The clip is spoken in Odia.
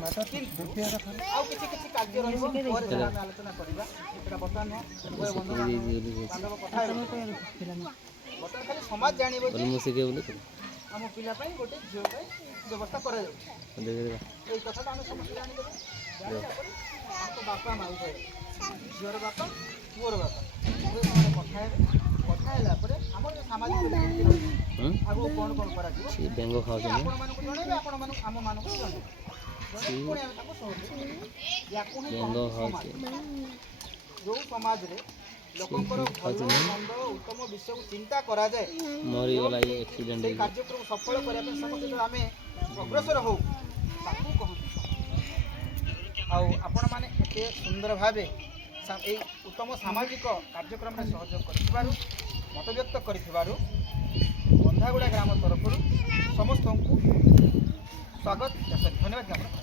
କିନ୍ତୁ ଆଉ କିଛି କିଛି କାର୍ଯ୍ୟ ରହିବ ପରେ ଯାହା ଆମେ ଆଲୋଚନା କରିବା ସେଟା ବର୍ତ୍ତମାନ ଉଭୟ ବନ୍ଧୁ ବାନ୍ଧବ କଥା ହେବେ। ବର୍ତ୍ତମାନ ଖାଲି ସମାଜ ଜାଣିବ ଯେ ଆମ ପିଲା ପାଇଁ ଗୋଟେ ଝିଅ ପାଇଁ ବ୍ୟବସ୍ଥା କରାଯାଉଛି। ଏଇ କଥାଟା ଆମେ ସମସ୍ତେ ଜାଣିଦେବା। ଜାଣିଲା ପରେ ଆମ ବାପା ମା ଉଭୟ ଝିଅର ବାପା ପୁଅର ବାପା ଉଭୟ ସେମାନେ କଥା ହେବେ। କଥା ହେଲା ପରେ ଆମର ଯେଉଁ ସାମାଜିକ ରୀତିନୀତି ରହିଛି ଆଗକୁ କ'ଣ କ'ଣ କରାଯିବ ଆପଣମାନଙ୍କୁ ଜଣେଇବେ, ଆପଣମାନଙ୍କୁ ଆମମାନଙ୍କୁ ଜଣେଇବେ। ପୁଣି ଆମେ ତାକୁ ସହଯୋଗ ୟାକୁ ହିଁ କହନ୍ତି ସମାଜ। ଯେଉଁ ସମାଜରେ ଲୋକଙ୍କର ଭଲ ମନ୍ଦ ଉତ୍ତମ ବିଷୟକୁ ଚିନ୍ତା କରାଯାଏ ସେଇ କାର୍ଯ୍ୟକ୍ରମ ସଫଳ କରିବା ପାଇଁ ସମସ୍ତେ ଯେତେବେଳେ ଆମେ ଅଗ୍ରସର ହଉ ତାକୁ କହନ୍ତି ସମାଜ। ଆଉ ଆପଣମାନେ ଏତେ ସୁନ୍ଦର ଭାବେ ଏଇ ଉତ୍ତମ ସାମାଜିକ କାର୍ଯ୍ୟକ୍ରମରେ ସହଯୋଗ କରିଥିବାରୁ ମତବ୍ୟକ୍ତ କରିଥିବାରୁ ବନ୍ଧାଗୁଡ଼ା ଗ୍ରାମ ତରଫରୁ ସମସ୍ତଙ୍କୁ ସ୍ୱାଗତ ଧନ୍ୟବାଦ ଜ୍ଞାପନ।